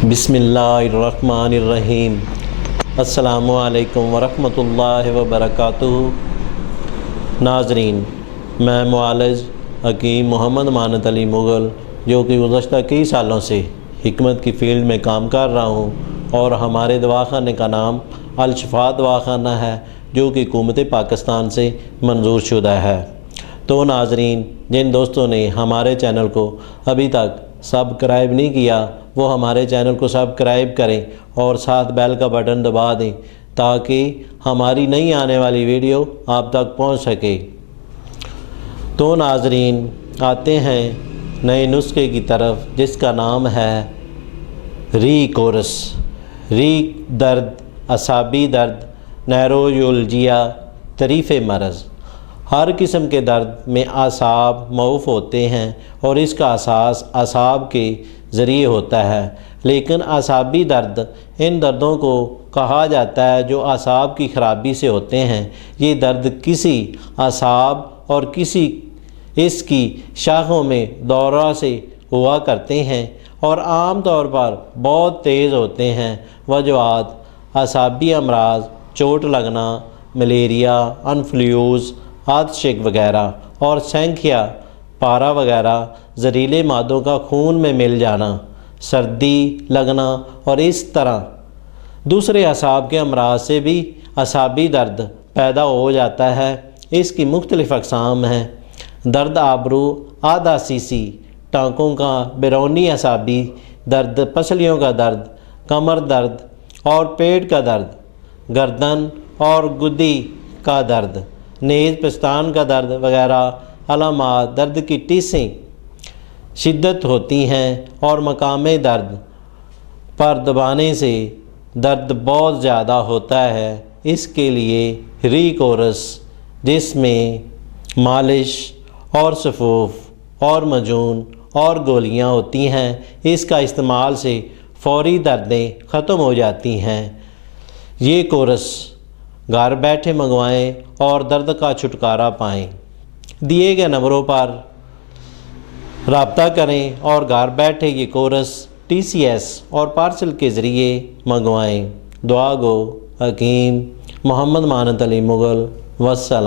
بسم اللہ الرحمن الرحیم۔ السلام علیکم ورحمۃ اللہ وبرکاتہ۔ ناظرین، میں معالج حکیم محمد مانت علی مغل، جو کہ گزشتہ کئی سالوں سے حکمت کی فیلڈ میں کام کر رہا ہوں، اور ہمارے دواخانے کا نام الشفا دواخانہ ہے، جو کہ حکومت پاکستان سے منظور شدہ ہے۔ تو ناظرین، جن دوستوں نے ہمارے چینل کو ابھی تک سبسکرائب نہیں کیا، وہ ہمارے چینل کو سبسکرائب کریں اور ساتھ بیل کا بٹن دبا دیں، تاکہ ہماری نئی آنے والی ویڈیو آپ تک پہنچ سکے۔ تو ناظرین، آتے ہیں نئے نسخے کی طرف، جس کا نام ہے ری کورس۔ ری درد، اعصابی درد، نیورویلجیا، طریف مرض۔ ہر قسم کے درد میں اعصاب معوف ہوتے ہیں، اور اس کا اساس اعصاب کے ذریعے ہوتا ہے، لیکن اعصابی درد ان دردوں کو کہا جاتا ہے جو اعصاب کی خرابی سے ہوتے ہیں۔ یہ درد کسی اعصاب اور کسی اس کی شاخوں میں دورہ سے ہوا کرتے ہیں، اور عام طور پر بہت تیز ہوتے ہیں۔ وجوہات: اعصابی امراض، چوٹ لگنا، ملیریا، انفلوئنزا، ہاتھ وغیرہ، اور سینکیا پارا وغیرہ زہریلے مادوں کا خون میں مل جانا، سردی لگنا، اور اس طرح دوسرے اعصاب کے امراض سے بھی اعصابی درد پیدا ہو جاتا ہے۔ اس کی مختلف اقسام ہیں: درد آبرو، عاداثیسی، ٹانکوں کا بیرونی اعصابی درد، پسلیوں کا درد، کمر درد اور پیٹ کا درد، گردن اور گدی کا درد، نیز پستان کا درد وغیرہ۔ علامات: درد کی ٹیسیں شدت ہوتی ہیں، اور مقام درد پر دبانے سے درد بہت زیادہ ہوتا ہے۔ اس کے لیے ری کورس، جس میں مالش اور سفوف اور معجون اور گولیاں ہوتی ہیں، اس کا استعمال سے فوری دردیں ختم ہو جاتی ہیں۔ یہ کورس گھر بیٹھے منگوائیں اور درد کا چھٹکارا پائیں۔ دیے گئے نمبروں پر رابطہ کریں اور گھر بیٹھے یہ کورس TCS اور پارسل کے ذریعے منگوائیں۔ دعا گو حکیم محمد مانت علی مغل۔ والسلام۔